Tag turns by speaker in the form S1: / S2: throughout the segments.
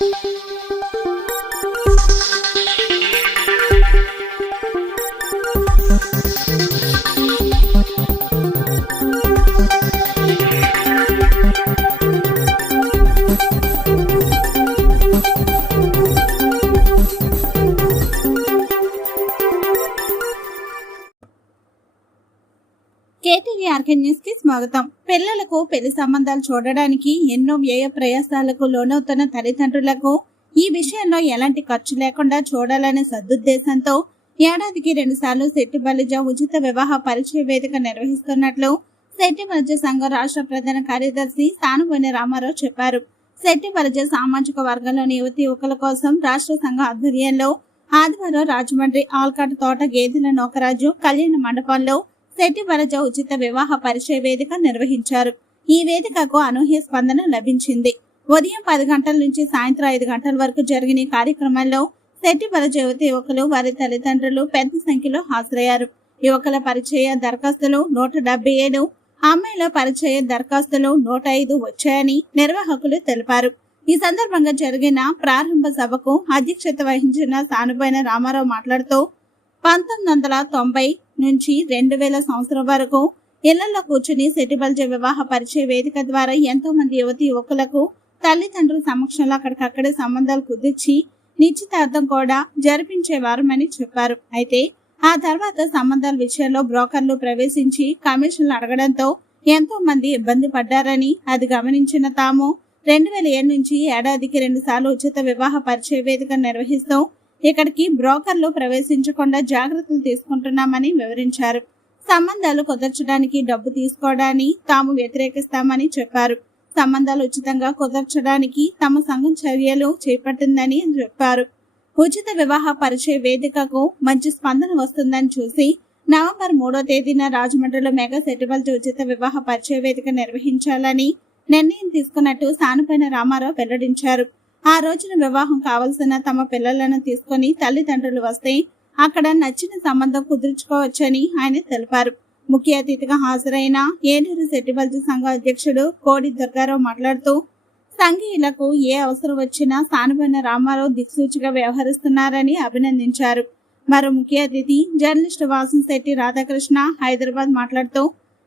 S1: thank you కేటీవీఆర్కే న్యూస్కి స్వాగతం. పిల్లలకు పెళ్ళి సంబంధాలు చూడడానికి ఎన్నో వ్యయ ప్రయాసాలకు లోనవుతున్న తల్లిదండ్రులకు ఈ విషయంలో ఎలాంటి ఖర్చు లేకుండా చూడాలనే సదుద్దేశంతో ఏడాదికి రెండు సార్లు శెట్టి బలిజ ఉచిత వివాహ పరిచయ వేదిక నిర్వహిస్తున్నట్లు శెట్టి బలిజ సంఘం రాష్ట్ర ప్రధాన కార్యదర్శి సానుబోని రామారావు చెప్పారు. శెట్టి బలిజ సామాజిక వర్గంలోని యువతి యువకుల కోసం రాష్ట్ర సంఘం ఆధ్వర్యంలో ఆదివారం రాజమండ్రి ఆల్కాట్ తోట గేదెల నోకరాజు కళ్యాణ మండపంలో శెట్టి వరజ ఉచిత వివాహ పరిచయ వేదిక నిర్వహించారు. ఈ వేదికకు అనూహ్య స్పందన లభించింది. ఉదయం పది గంటల నుంచి సాయంత్రం ఐదు గంటల వరకు జరిగిన కార్యక్రమంలో శెట్టి వరజ యువతి యువకులు వారి తల్లిదండ్రులు పెద్ద సంఖ్యలో హాజరయ్యారు. యువకుల పరిచయ దరఖాస్తులు నూట డెబ్బై ఏడు అమ్మాయిల పరిచయ దరఖాస్తులు నూట ఐదు వచ్చాయని నిర్వాహకులు తెలిపారు. ఈ సందర్భంగా జరిగిన ప్రారంభ సభకు అధ్యక్షత వహించిన సానుబైన రామారావు మాట్లాడుతూ పంతొమ్మిది వందల తొంభై నుంచి రెండు వేల సంవత్సరం వరకు ఇళ్ళలో కూర్చుని సెటిబల్జ వివాహ పరిచయ వేదిక ద్వారా ఎంతో మంది యువతి యువకులకు తల్లిదండ్రుల సమక్షంలో అక్కడికక్కడే సంబంధాలు కుదిర్చి నిశ్చితార్థం కూడా జరిపించేవారమని చెప్పారు. అయితే ఆ తర్వాత సంబంధాల విషయంలో బ్రోకర్లు ప్రవేశించి కమిషన్లు అడగడంతో ఎంతో మంది ఇబ్బంది పడ్డారని అది గమనించిన తాము రెండు వేల ఏడు నుంచి ఏడాదికి రెండు సార్లు ఉచిత వివాహ పరిచయ వేదిక నిర్వహిస్తూ ఇక్కడికి బ్రోకర్లు ప్రవేశించకుండా జాగ్రత్తలు తీసుకుంటున్నామని వివరించారు. సంబంధాలు కుదర్చడానికి డబ్బు తీసుకోవడాన్ని తాము వ్యతిరేకిస్తామని చెప్పారు. సంబంధాలు ఉచితంగా కుదర్చడానికి తమ సంఘం చర్యలు చేపట్టిందని చెప్పారు. ఉచిత వివాహ పరిచయ వేదికకు మంచి స్పందన వస్తుందని చూసి నవంబర్ మూడో తేదీన రాజమండ్రిలో మెగా సెటిబల్ ఉచిత వివాహ పరిచయ వేదిక నిర్వహించాలని నిర్ణయం తీసుకున్నట్టు సానుపైన రామారావు వెల్లడించారు. ఆ రోజున వివాహం కావలసిన తమ పిల్లలను తీసుకొని తల్లిదండ్రులు వస్తే అక్కడ నచ్చిన సంబంధం కుదుర్చుకోవచ్చని ఆయన తెలిపారు. ముఖ్య అతిథిగా హాజరైన ఏలూరు సెట్టిబల్జు సంఘ అధ్యక్షుడు కోడి దుర్గారావు మాట్లాడుతూ సంఘీయులకు ఏ అవసరం వచ్చినా సానుబైన రామారావు దిక్సూచిగా వ్యవహరిస్తున్నారని అభినందించారు. మరో ముఖ్య అతిథి జర్నలిస్టు వాసన్ శెట్టి రాధాకృష్ణ హైదరాబాద్ మాట్లాడుతూ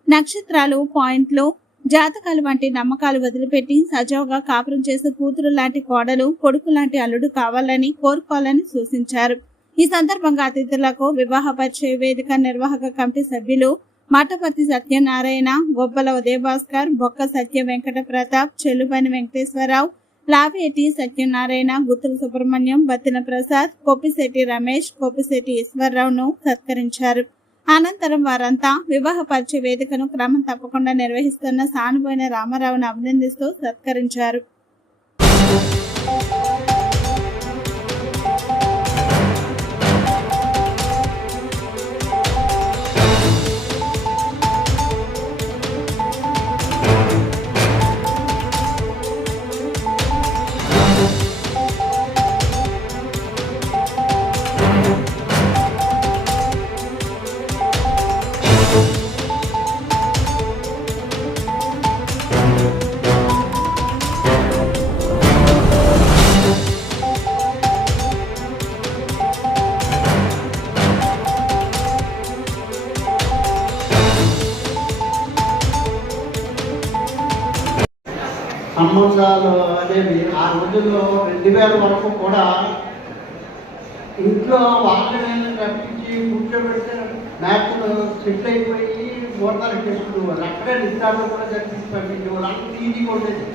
S1: నక్షత్రాలు పాయింట్లు జాతకాలు వంటి నమ్మకాలు వదిలిపెట్టి సజావుగా కాపురం చేసే కూతురు లాంటి కోడలు కొడుకు లాంటి అల్లుడు కావాలని కోరుకోవాలని సూచించారు. ఈ సందర్భంగా అతిథులకు వివాహ పరిచయ వేదిక నిర్వాహక కమిటీ సభ్యులు మఠపతి సత్యనారాయణ గొప్పల ఉదయభాస్కర్ బొక్క సత్య వెంకట ప్రతాప్ చెల్లుపని వెంకటేశ్వరరావు లావేటి సత్యనారాయణ గుత్తుల సుబ్రహ్మణ్యం బత్తిన ప్రసాద్ కొప్పిశెట్టి రమేష్ కొప్పిశెట్టి ఈశ్వరరావును సత్కరించారు. అనంతరం వారంతా వివాహ పరిచయ వేదికను క్రమం తప్పకుండా నిర్వహిస్తున్న సానుబోయిన రామారావును అభినందిస్తూ సత్కరించారు.
S2: అందులో రెండు వేల వరకు కూడా ఇంట్లో వాళ్ళని రప్పించి కూర్చోబెడితే మ్యాచ్లు సెటిల్ అయిపోయి మోటార్ చేసుకునేవాళ్ళు అక్కడే నిద్రాలు కూడా జరిపించి పంపించేవాళ్ళు అంత ఈజీగా ఉండేది.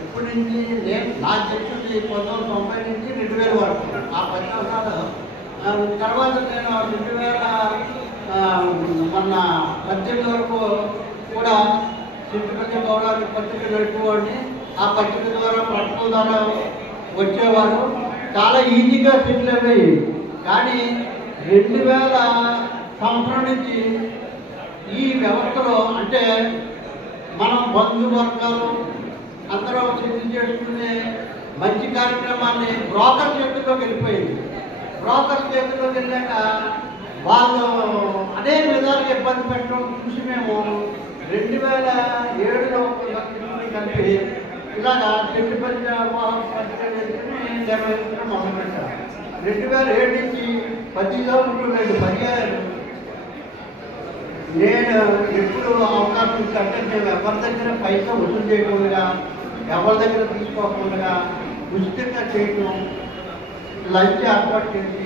S2: ఎప్పటి నుంచి నేను నా చెప్తుంది పంతొమ్మిది తొంభై నుంచి రెండు వేల వరకు. ఆ పది సంవత్సరాలు తర్వాత నేను రెండు వేల మొన్న పద్దెనిమిది వరకు కూడా చింతపల్లి గౌరవాన్ని పత్రిక నడిపేవాడిని ఆ పత్రిక ద్వారా పట్టణం ద్వారా వచ్చేవారు. చాలా ఈజీగా సెటిల్ అయ్యాయి. కానీ రెండు వేల సంవత్సరం నుంచి ఈ వ్యవస్థలో అంటే మనం బంధువర్గాలు అందరం సెటిల్ చేసుకునే మంచి కార్యక్రమాన్ని బ్రోకర్ చేతుల్లో వెళ్ళిపోయింది బ్రోకర్ చేతుల్లో వెళ్ళాక వాళ్ళు అనేక విధాలుగా ఇబ్బంది పెట్టడం చూసి మేము రెండు వేల ఏడులో కలిపి ఇలాగా రెండు పరిచయ పరిచయం చేసుకుని రెండు వేల ఏడు నుంచి పది సంవత్సరాలు పదిహేను నేను ఎప్పుడు అవకాశం ఇస్తే మేము ఎవరి దగ్గర పైసా వసూలు చేయకుండా ఎవరి దగ్గర తీసుకోకుండా ఉచితంగా చేయటం లంచ్ ఏర్పాటు చేసి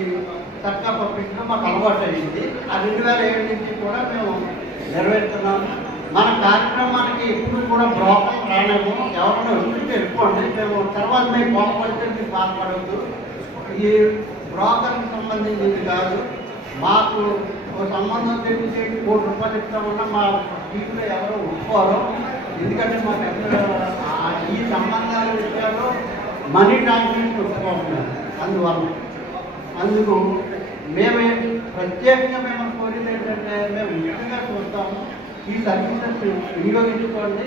S2: చక్కగా పంపించడం మాకు అలవాటు అయింది ఆ రెండు వేల ఏడు నుంచి కూడా మేము నెరవేరుతున్నాం మన కార్యక్రమానికి కూడా ప్రాబ్లం రాలేము ఎవరైనా వస్తుంటే వెళ్ళిపోండి. మేము తర్వాత మేము కోపడితే మీకు బాధపడద్దు ఈ బ్రోకర్కి సంబంధించింది కాదు. మాకు ఒక సంబంధం తెలిసి కోటి రూపాయలు ఇస్తామన్నా మా టీంలో ఎవరో ఒప్పుకోరు. ఎందుకంటే మాకు ఎక్కడ ఆ- ఈ సంబంధాల విషయాల్లో మనీ డాక్యుమెంట్ ఒప్పుకోకుండా అందువల్ల అందుకు మేము ప్రత్యేకంగా మేము కోరింది ఏంటంటే మేము ఇంటిగా చూస్తాము ఈ సర్వీసెస్ వినియోగించుకోండి.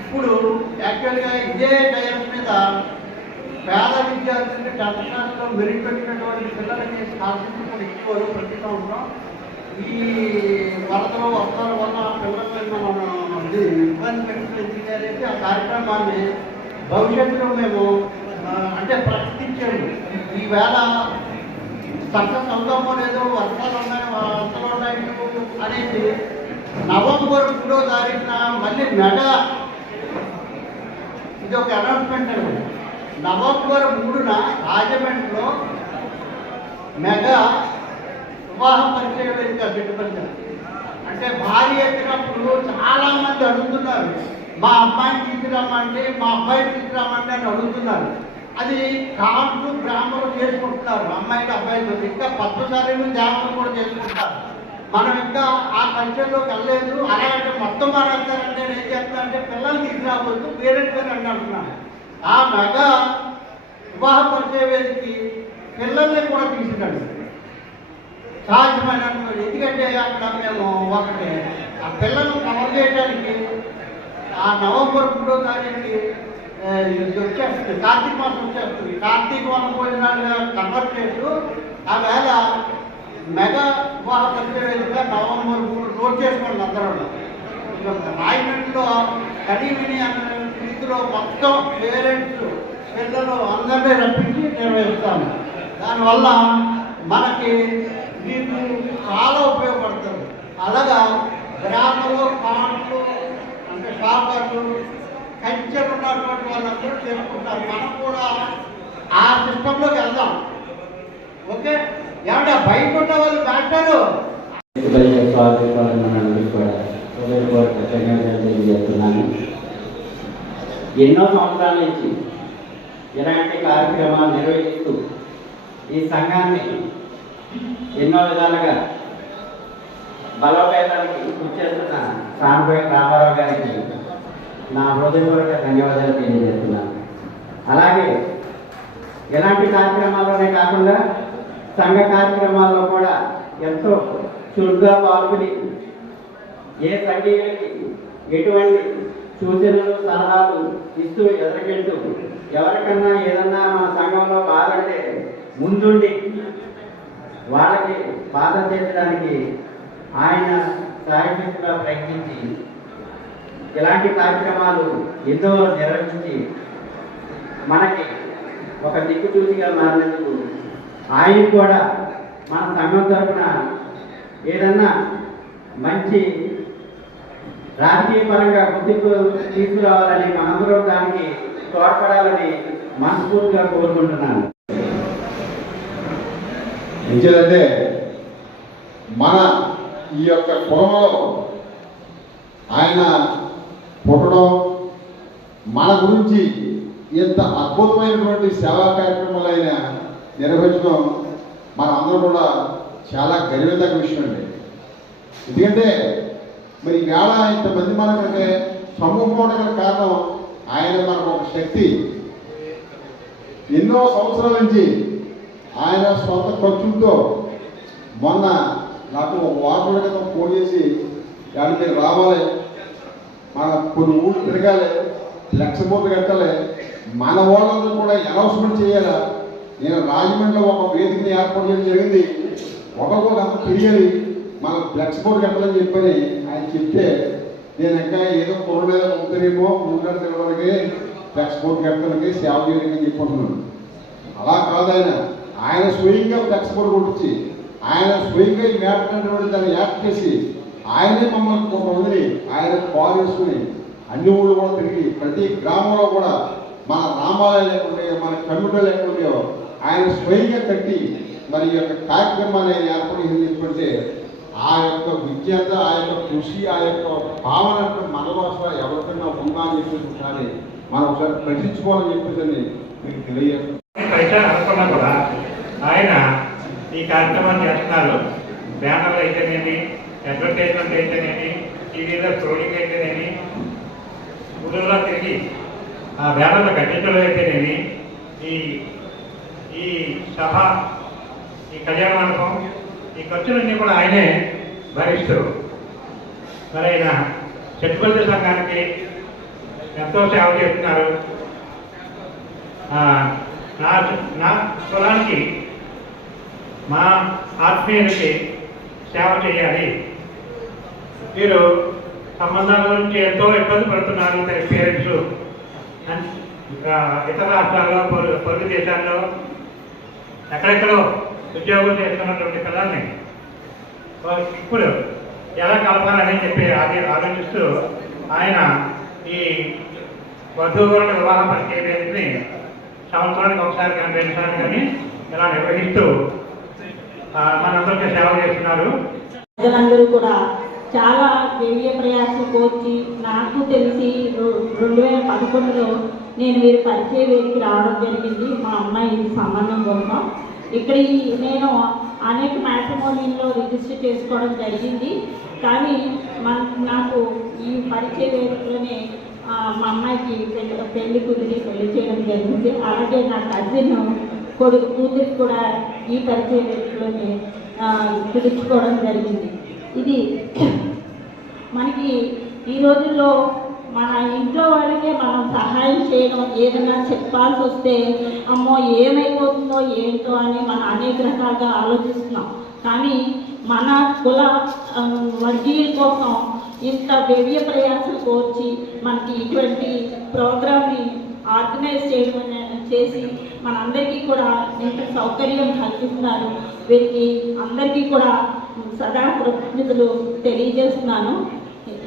S2: ఇప్పుడు యాక్చువల్గా ఇదే టైం మీద పేద విద్యార్థులకి టెన్షన్లో మెరిట్ పెట్టినటువంటి పిల్లలకి స్కాలర్షిప్ కూడా ఎక్కువ ప్రతి సంవత్సరం ఈ వరదలు వస్తాల వల్ల పిల్లలకి మనం ఇది ఇబ్బంది పెట్టిన ఆ కార్యక్రమాన్ని భవిష్యత్తులో మేము అంటే ప్రకటించాము ఈవేళ సక్సెస్ అవుతామో లేదో వర్షాలు ఉన్నాయి వర్షాలు ఉన్నాయి అనేది నవంబర్ మూడో తారీఖున మళ్ళీ మెగా. ఇది ఒక అనౌన్స్మెంట్ అండి. నవంబర్ మూడున రాజమండ్రిలో మెగా వివాహ పరిచయం వేదిక పెట్టుబడి అంటే భారీ ఎత్తినప్పుడు చాలా మంది అడుగుతున్నారు మా అమ్మాయిని తీసుకురామండి మా అబ్బాయిని తీసుకురామండి అని అడుగుతున్నారు. అది కాంట్లు బ్రాహ్మణులు చేసుకుంటున్నారు. అమ్మాయిలు అబ్బాయిలు ఇంకా పద్మశాలీలు జాగ్రత్త కూడా చేసుకుంటారు మనం ఇంకా ఆ కల్చర్లోకి వెళ్ళలేదు. అలాగంటే మొత్తం మారేస్తారంటే నేను ఏం చేస్తా అంటే పిల్లల్ని తీసుకురావద్దు పేరెంట్స్ అని అంటే అంటున్నాను ఆ మగ వివాహ పరిచయ పిల్లల్ని కూడా తీసుకురండి సాధ్యమైనటువంటి ఎందుకంటే అక్కడ మేము ఒకటే ఆ పిల్లలను కవర్ చేయడానికి ఆ నవంబర్ మూడో తారీఖుకి ఇది వచ్చేస్తుంది కార్తీక మాసం వచ్చేస్తుంది. కార్తీక మాసం భోజనాలుగా కన్వర్ట్ చేస్తూ ఆ వేళ మెగా వివాహ పరిచయంగా నవంబర్ మూడు నోట్ చేసుకోండి అందరూ. రాయమండ్రిలో కనీ విని అనే రీతిలో మొత్తం పేరెంట్స్ పిల్లలు అందరినీ రప్పించి నిర్వహిస్తాము. దానివల్ల మనకి మీకు చాలా ఉపయోగపడుతుంది. అలాగా గ్రామంలో పాటలు అంటే షాపర్లు కంచెలు ఉన్నటువంటి వాళ్ళందరూ చేసుకుంటారు. మనం కూడా ఆ సిస్టంలోకి వెళ్దాం. ఓకే? ఏమంటే బయట ఉన్న వాళ్ళు మాస్టారు
S3: తెలియజేస్తున్నాను. ఎన్నో సంవత్సరాల నుంచి ఇలాంటి కార్యక్రమాలు నిర్వహిస్తూ ఈ సంఘాన్ని ఎన్నో విధాలుగా బలోపేతానికి కృషి చేస్తున్న సాంబయ్య రామారావు గారికి నా హృదయపూర్వక ధన్యవాదాలు తెలియజేస్తున్నాను. అలాగే ఎలాంటి కార్యక్రమాల్లోనే కాకుండా సంఘ కార్యక్రమాల్లో కూడా ఎంతో చురుగ్గా పాల్గొని ఏ సంఘీయులకి ఎటువంటి సూచనలు సలహాలు ఇస్తూ ఎదురుకెళ్తూ ఎవరికన్నా ఏదన్నా మన సంఘంలో బాధంటే ముందుండి వాళ్ళకి బాధ తీర్చడానికి ఆయన సాయశక్తిగా ప్రయత్నించి ఇలాంటి కార్యక్రమాలు ఎన్నో నిర్వహించి మనకి ఒక దిక్కుచూసిగా మారినందుకు ఆయన కూడా మన సంఘం తరఫున ఏదన్నా మంచి రాజకీయ పరంగా గుర్తింపు తీసుకురావాలని మనందరం దానికి తోడ్పడాలని మనస్ఫూర్తిగా కోరుకుంటున్నాను.
S4: ఎందుకంటే మన ఈ యొక్క కులంలో ఆయన పుట్టడం మన గురించి ఎంత అద్భుతమైనటువంటి సేవా కార్యక్రమాలైనా నెరవేర్చడం నిర్వహించడం మన అందరూ కూడా చాలా గర్వితక విషయం అండి. ఎందుకంటే మరి ఈవేళ ఇంతమంది మనకంటే సమూహం కారణం ఆయన మనకు ఒక శక్తి. ఎన్నో సంవత్సరాల నుంచి ఆయన సొంత ఖర్చులతో మొన్న నాకు ఒక వారం క్రితం ఫోన్ చేసి దాని మీరు రావాలి? మన కొన్ని ఊళ్ళు తిరగాలి. లక్ష కోట్లు కట్టాలి. మన వాళ్ళందరూ కూడా అనౌన్స్మెంట్ చేయాలా? నేను రాజమండ్రిలో ఒక వేదికని ఏర్పాటు చేయడం జరిగింది. ఒకరికొక అంత తిరిగాలి మన ఫ్లెక్స్ బోర్డు కట్టాలని చెప్పని ఆయన చెప్తే నేను ఇంకా ఏదో పొరలు మీద ఉంటేనేమో ఊళ్ళో తిరగడానికి ఫ్లెక్స్ బోర్డు కట్టడానికి సేవ చేయడానికి చెప్పుకుంటున్నాను అలా కాదు ఆయన. ఆయన స్వయంగా ఫ్లెక్స్ బోర్డు కొట్టించి ఆయన స్వయంగా ఈ మ్యాప్ దాన్ని యాక్ట్ చేసి ఆయనే మమ్మల్ని కొంతమందిని ఆయన కాల్ చేసుకుని అన్ని ఊళ్ళు కూడా తిరిగి ప్రతి గ్రామంలో కూడా మన రామాలయాలు లేకుండే మన కమ్యూనిటీలు లేకుండా ఆయన స్వయంగా కట్టి మరి యొక్క కార్యక్రమాన్ని ఆయన ఏర్పాటు ఆ యొక్క విద్యత ఆ యొక్క కృషి ఆ యొక్క భావన మన భాష ఎవరికైనా ఉందా అని చెప్పేసి ఒకసారి మనం ఒకసారి ప్రశ్నించుకోవాలని చెప్పేసి మీకు
S5: తెలియజేస్తాం అనుకున్నా కూడా ఆయన ఈ కార్యక్రమాన్ని చేస్తున్నారు. బ్యానర్లు అయితేనేమి అడ్వర్టైజ్మెంట్ అయితేనేమి టీవీలో స్క్రోలింగ్ అయితేనేమి ఊళ్ళో తిరిగి ఆ బ్యానర్లు కట్టించడం అయితేనేమి ఈ ఈ సభ ఈ కళ్యాణ మండపం ఈ ఖర్చులన్నీ కూడా ఆయనే భరిస్తూ మరైన చెట్టుకొలిత సంఘానికి ఎంతో సేవ చేస్తున్నారు. నా నా కులానికి మా ఆత్మీయులకి సేవ చేయాలి. మీరు సంబంధాల గురించి ఎంతో ఇబ్బంది పడుతున్నారు తన పేరెంట్స్ ఇతర రాష్ట్రాల్లో పొరుగు దేశాల్లో ఎక్కడెక్కడో ఉద్యోగం చేస్తున్నటువంటి పిల్లల్ని ఇప్పుడు ఎలా కలపాలని చెప్పి ఆలోచిస్తూ ఆయన ఈ వధూవరుల వివాహ పరిచయ వేదికని సంవత్సరానికి ఒకసారి కానీ రెండు సార్లు కానీ ఇలా నిర్వహిస్తూ మనందరికీ సేవ చేస్తున్నారు.
S6: ప్రజలందరూ కూడా చాలా దేవీయ ప్రయాసం కోర్చి నాకు తెలిసి రెండు వేల పదకొండులో నేను వీరి పరిచయ వేదికి రావడం జరిగింది. మా అమ్మాయి సంబంధం కోసం ఇక్కడ నేను అనేక మ్యాట్రిమోనియంలో రిజిస్టర్ చేసుకోవడం జరిగింది. కానీ మన నాకు ఈ పరిచయ వేదికలోనే మా అమ్మాయికి పెళ్ళి పెళ్ళి కూతురి పెళ్ళి చేయడం జరిగింది. అలాగే నా కజిన్ కొడుకు కూతురికి కూడా ఈ పరిచయ వేదికలోనే పిలుచుకోవడం జరిగింది. ఇది మనకి ఈ రోజుల్లో మన ఇంట్లో వాళ్ళకే మనం సహాయం చేయడం ఏదైనా చెప్పాల్సి వస్తే అమ్మో ఏమైపోతుందో ఏంటో అని మనం అనేక రకాలుగా ఆలోచిస్తున్నాం. కానీ మన కుల వర్గీయుల కోసం ఇంత వ్యవ్య ప్రయాసం కోర్చి మనకి ఇటువంటి ప్రోగ్రామ్ని ఆర్గనైజ్ చేయడం చేసి మనందరికీ కూడా ఇంత సౌకర్యం కల్పిస్తున్నారు. వీరికి అందరికీ కూడా సదా కృతజ్ఞతలు తెలియజేస్తున్నాను.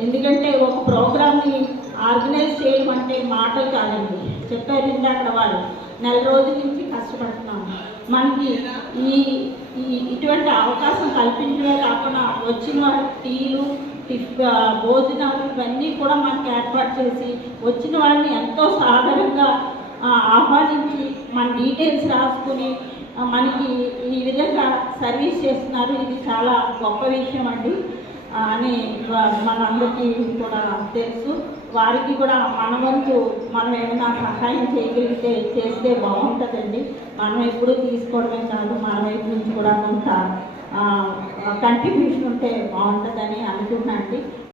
S6: ఎందుకంటే ఒక ప్రోగ్రామ్ని ఆర్గనైజ్ చేయడం అంటే మాటలు కాదండి. చెప్పారు ఇందాక వాళ్ళు నెల రోజుల నుంచి కష్టపడుతున్నాము మనకి ఈ ఈ ఇటువంటి అవకాశం కల్పించడమే కాకుండా వచ్చిన టీలు భోజనాలు ఇవన్నీ కూడా మనకి ఏర్పాటు చేసి వచ్చిన వాళ్ళని ఎంతో సాధారణంగా ఆహ్వానించి మన డీటెయిల్స్ రాసుకుని మనకి ఈ విధంగా సర్వీస్ చేస్తున్నారు. ఇది చాలా గొప్ప విషయం అండి. అని మనందరికీ కూడా తెలుసు. వారికి కూడా మన వంతు మనం ఏమైనా సహాయం చేయగలిగితే చేస్తే బాగుంటుందండి. మనం ఎప్పుడూ తీసుకోవడమే కాదు మన వైపు నుంచి కూడా కొంత కంట్రిబ్యూషన్ ఉంటే బాగుంటుందని అనుకుంటున్నాను అండి